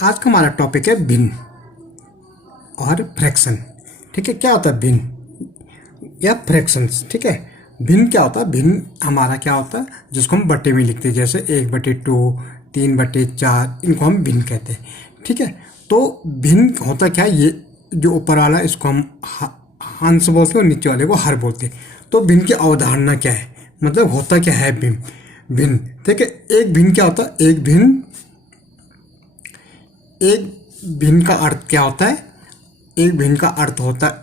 आज का हमारा टॉपिक है भिन्न और फ्रैक्शन। ठीक है, क्या होता है भिन्न या फ्रैक्शंस। ठीक है, भिन्न क्या होता है? भिन्न हमारा क्या होता है जिसको हम बटे में लिखते हैं, जैसे 1/2, 3/4, इनको हम भिन्न कहते हैं। ठीक है, तो भिन्न होता क्या है? ये जो ऊपर वाला इसको हम अंश बोलते हैं और नीचे वाले को हर बोलते हैं। तो भिन्न की अवधारणा क्या है, मतलब होता क्या है भिन्न? भिन्न, ठीक है, एक भिन्न क्या होता है? एक भिन्न का अर्थ क्या होता है? एक भिन्न का अर्थ होता है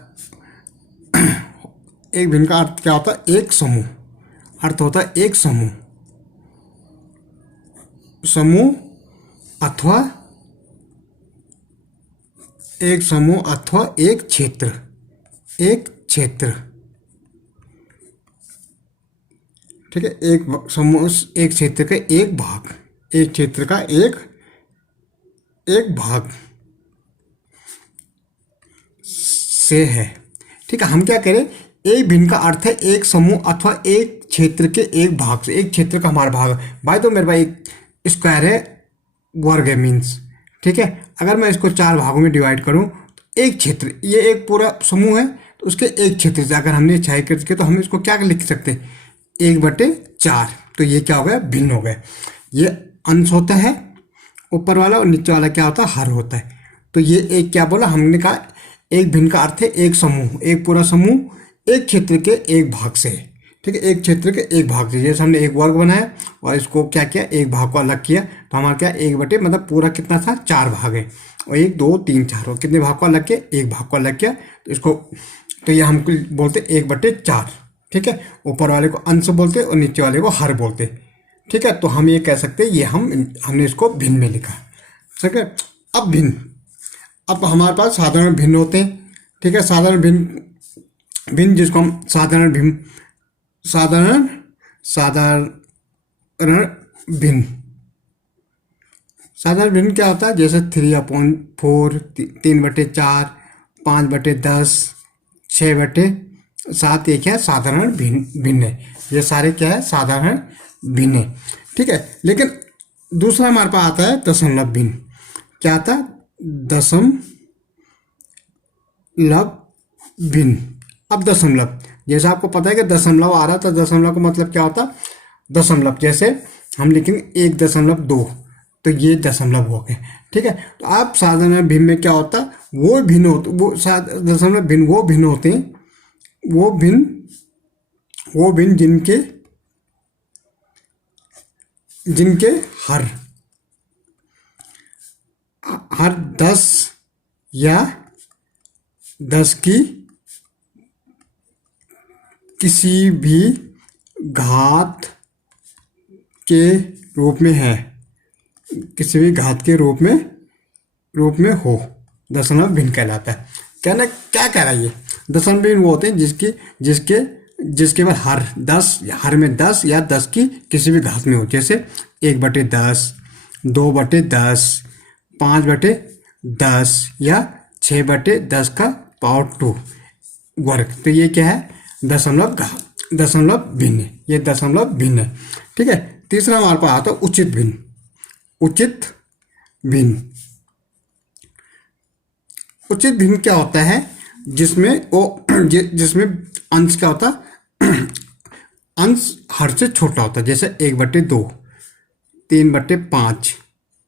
एक भिन्न का अर्थ क्या होता है? एक समूह। अर्थ होता है एक समूह अथवा एक क्षेत्र। ठीक है, एक समूह, एक क्षेत्र का एक भाग, एक क्षेत्र का एक भाग से है। ठीक है, हम क्या करें? एक भिन्न का अर्थ है एक समूह अथवा एक क्षेत्र के एक भाग से। एक क्षेत्र का हमारा भाग भाई, तो मेरे पास एक स्क्वायर है, वर्ग है मीन्स। ठीक है, अगर मैं इसको 4 भागों में डिवाइड करूं तो एक क्षेत्र, ये एक पूरा समूह है, तो उसके एक क्षेत्र से अगर हमने 6 कर दिया तो हम इसको क्या लिख सकते हैं? 1/4। तो ये क्या हो गया? भिन्न हो गया। ये अंश होता है ऊपर वाला, और नीचे वाला क्या होता है? हर होता है। तो ये एक क्या बोला हमने? कहा एक भिन्न का अर्थ है एक समूह, एक पूरा समूह एक क्षेत्र के एक भाग से। ठीक है, एक क्षेत्र के एक भाग से। जैसे हमने एक वर्ग बनाया और इसको क्या किया? एक भाग को अलग किया, तो हमारा क्या? 1 मतलब पूरा कितना था? 4 भाग है, और 1 2 3 4, और कितने भाग को अलग किया? एक भाग को अलग किया, तो इसको, तो ये हमको बोलते 1/4। ठीक है, ऊपर वाले को अंश बोलते और नीचे वाले को हर बोलते। ठीक है, तो हम ये कह सकते हैं, ये हमने इसको भिन्न में लिखा। ठीक है, अब भिन्न, अब हमारे पास साधारण भिन्न होते हैं। ठीक है, साधारण भिन्न जिसको हम साधारण भिन्न क्या होता है? जैसे 3/4, 3/4, 5/10, 6/7, ये क्या है? साधारण भिन्न है। ये सारे क्या है? साधारण भिन्न है। ठीक है, लेकिन दूसरा हमारे पास आता है दशमलव भिन्न। क्या आता है? दशमलव भिन्न। अब दशमलव, जैसे आपको पता है कि दशमलव आ रहा था, दशमलव का मतलब क्या होता? दशमलव, जैसे हम लिखेंगे 1.2, तो ये दशमलव हो गए। ठीक है, तो आप साधारण भिन्न में क्या होता? वो भिन्न होते, वो दशमलव भिन्न वो भिन्न होते हैं, वो भिन्न जिनके हर 10 या 10 की किसी भी घात के रूप में है, किसी भी घात के रूप में हो, दशमलव भिन्न कहलाता है। क्या कह रहा है ये? दशमलव भिन्न वो होते हैं जिसके बाद हर 10, हर में 10 या 10 की किसी भी घात में हो, जैसे 1/10, 2/10, 5/10 या 6/10 का पावर 2 वर्ग। तो ये क्या है? दशमलव भिन्न। ये दशमलव भिन्न है। ठीक है, तीसरा हमारे पास आता है उचित भिन्न। उचित भिन्न क्या होता है? जिसमें अंश क्या होता? अंश हर से छोटा होता है, जैसे 1/2, 3/5,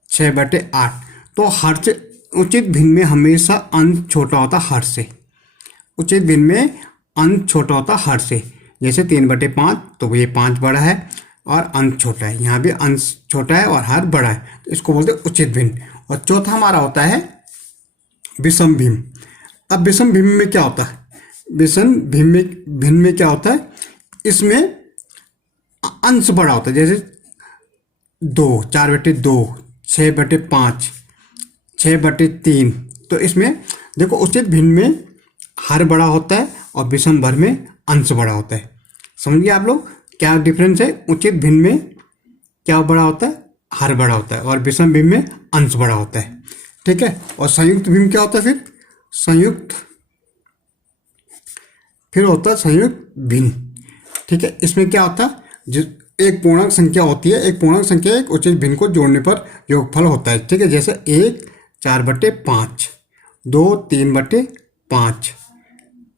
6/8। तो हर से उचित भिन्न में हमेशा अंश छोटा होता हर से। उचित भिन्न में अंश छोटा होता हर से, जैसे 3/5, तो ये 5 बड़ा है और अंश छोटा है। यहाँ भी अंश छोटा है और हर बड़ा है, तो इसको बोलते हैं उचित भिन्न। और चौथा हमारा होता है विषम भिन्न। अब विषम भिन्न में क्या होता है? विषम भिन्न में क्या होता है? इसमें अंश बड़ा होता है, जैसे 2, 4/2, 6/5, 6/3। तो इसमें देखो, उचित भिन्न में हर बड़ा होता है और विषम भर में अंश बड़ा होता है। समझिए आप लोग क्या डिफरेंस है? उचित भिन्न में क्या बड़ा होता है? हर बड़ा होता है, और विषम भिन्न में अंश बड़ा होता है। ठीक है, और संयुक्त भिन्न क्या होता है? फिर होता है संयुक्त भिन्न। ठीक है, इसमें क्या होता है? एक पूर्णांक संख्या होती है, एक पूर्णांक संख्या एक उचित भिन्न को जोड़ने पर योगफल होता है। ठीक है, जैसे 1 4/5, 2 3/5,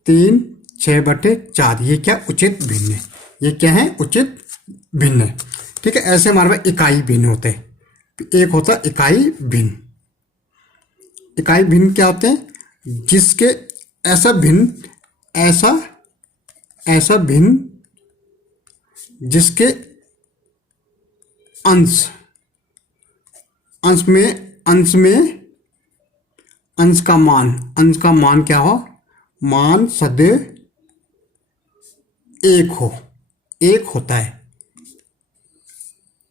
3 6/4। ये क्या उचित भिन्न है, ये क्या है उचित भिन्न है। ठीक है, ऐसे हमारे पास इकाई भिन्न होते हैं। एक होता है इकाई भिन्न। इकाई भिन्न क्या होते हैं, जिसके ऐसा भिन्न, ऐसा भिन्न जिसके अंश का मान क्या हो, मान सदैव एक होता है।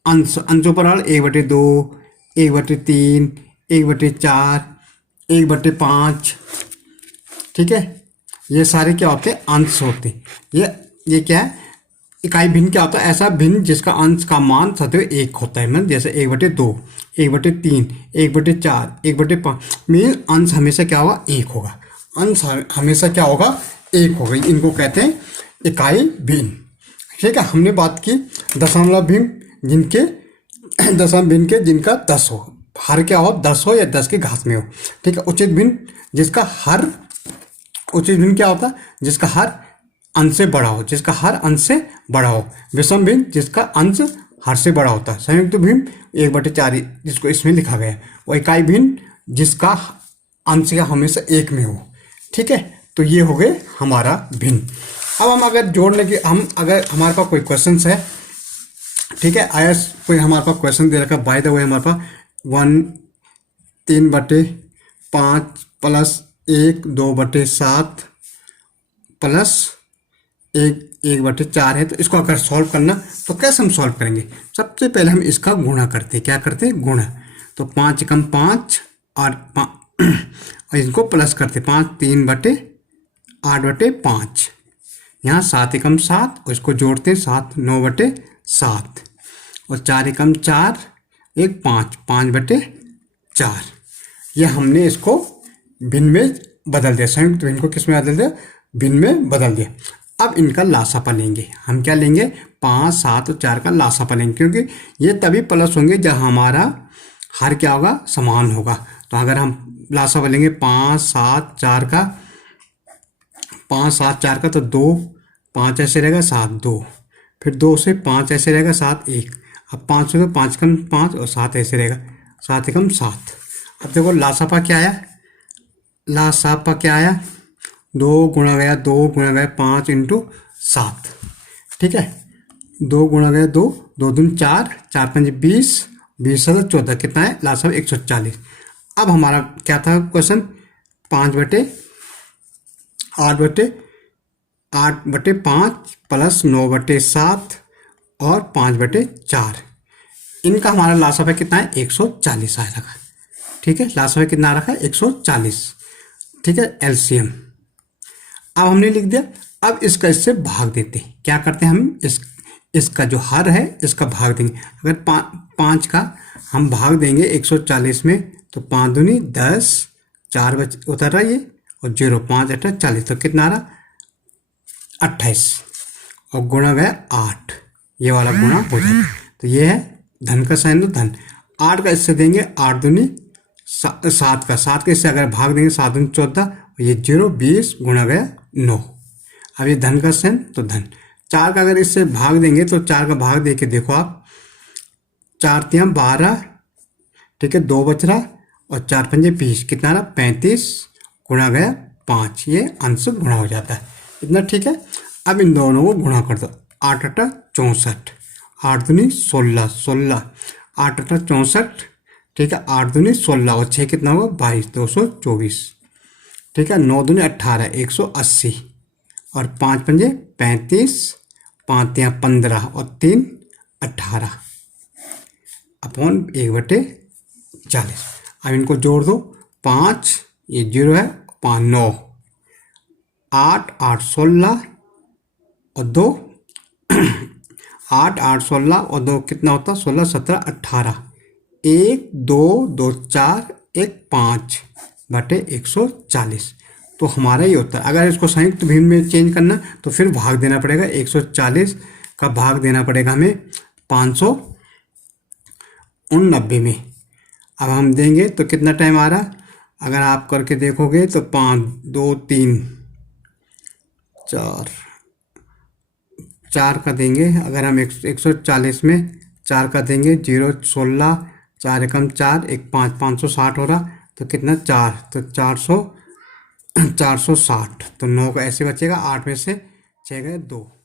अंशों पर 1/2, 1/3, 1/4, 1/5। ठीक है, ये सारे क्या होते हैं, अंश होते हैं। ये क्या है, इकाई भिन्न क्या होता है, ऐसा भिन्न जिसका अंश का मान सदैव एक होता है। मतलब जैसे 1/2, 1/3, 1/4, 1/5 में अंश हमेशा क्या होगा, एक होगा। अंश हमेशा क्या होगा, एक होगा। इनको कहते हैं इकाई भिन्न। ठीक है, हमने बात की दशमलव भिन्न, दशम भिन्न के जिनका 10 हो, हर क्या हो 10 हो या 10 की घात में हो। ठीक है, उचित भिन्न जिसका हर, उचित भिन्न क्या होता है, जिसका हर अंश से बड़ा हो, विषम भिन्न जिसका अंश हर से बड़ा होता है। संयुक्त भिन्न 1/4 जिसको इसमें लिखा गया है। और इकाई भिन्न जिसका अंश का हमेशा एक में हो। ठीक है, तो ये हो गए हमारा भिन्न। अब हम अगर जोड़ने की, अगर हमारे पास कोई क्वेश्चन है, ठीक है, आया कोई हमारे पास क्वेश्चन दे रखा, बाय द वे हमारे पास 3/5 प्लस 1 2/7 प्लस 1/4 है। तो इसको अगर सॉल्व करना तो कैसे हम सॉल्व करेंगे, सबसे पहले हम इसका गुणा करते हैं। क्या करते हैं, गुणा। तो 5 × 5 और इनको प्लस करते, 5 3/8/5। यहाँ 7 × 7 और इसको जोड़ते 7 9/7 और 4 × 4 1 5 5/4। ये हमने इसको भिन्न में बदल दिया, संयुक्त भिन्न को किस में बदल दिया, भिन्न में बदल दिया। अब इनका लासापा लेंगे हम। क्या लेंगे, 5 7 और 4 का लासापा लेंगे, क्योंकि ये तभी प्लस होंगे जब हमारा हर क्या होगा, समान होगा। तो अगर हम लासापा लेंगे 5 7 4 का, 5 7 4 का, तो 2 5 ऐसे रहेगा 7 2, फिर 2 से 5 ऐसे रहेगा 7 1। अब 5 से 5 × 5 और 7 ऐसे रहेगा 7 × 7। अब देखो लासापा क्या आया, 2 गुणा गया 5 × 7। ठीक है, 2 गुणा गया 2 2 दूनी 4 4 5 20 20 7 14, कितना है लासापा 140। अब हमारा क्या था क्वेश्चन, 5/8/5 प्लस 9/7 और 5/4। इनका हमारा लासापा कितना है, 140 आया रखा। ठीक है, लासापा कितना रखा है, 140। ठीक है, एलसीएम अब हमने लिख दिया। अब इसका इससे भाग देते हैं। क्या करते हैं हम, इसका जो हर है इसका भाग देंगे। अगर 5 का हम भाग देंगे 140 में, तो 5 दूनी 10 4 उतर रहा है ये, और 0 5 8 40, तो कितना आ रहा 28 और गुणा गया 8। ये वाला गुणा हो जाता। तो ये है धन का साइन, तो धन 8 का इससे देंगे 8 दूनी 7 का, 7 के इससे अगर भाग देंगे 7 दूनी 14, और ये 0 20 गुणा गया 9। अब ये धन का साइन, तो धन। 4 का अगर इससे भाग देंगे तो 4 का भाग दे के देखो आप, 4 3 12, ठीक है 2 बच रहा, और 4 5 20, कितना रहा 35 गुणा गया 5। ये अंश गुणा हो जाता है इतना। ठीक है, अब इन दोनों को गुणा कर दो, 8 8 64, 8 दूनी 16 16, 8 8 64। ठीक है, 8 दूनी 16 और 6 कितना होगा 22 224। ठीक है, 9 दूनी 18 180, और 5 5 35, 5 3 15 और 3 18 अपॉन 1/40। अब इनको जोड़ दो, 5 ये 0 है, 5 9 8 8 16 और 2 8 8 16 और 2 कितना होता 16 17 18, 1 2 2 4 1 5/140। तो हमारा ये होता है। अगर इसको संयुक्त भिन्न में चेंज करना तो फिर भाग देना पड़ेगा, 140 का भाग देना पड़ेगा हमें 589 में, अब हम देंगे तो कितना टाइम आ रहा, अगर आप करके देखोगे तो 5 2 3 4 4 का देंगे। अगर हम 140 में 4 का देंगे, 0 16, 4 एकम 4, एक 5, 560 हो रहा, तो कितना 4, तो 460, तो 9 का ऐसे बचेगा, 8 में से 6 गए 2।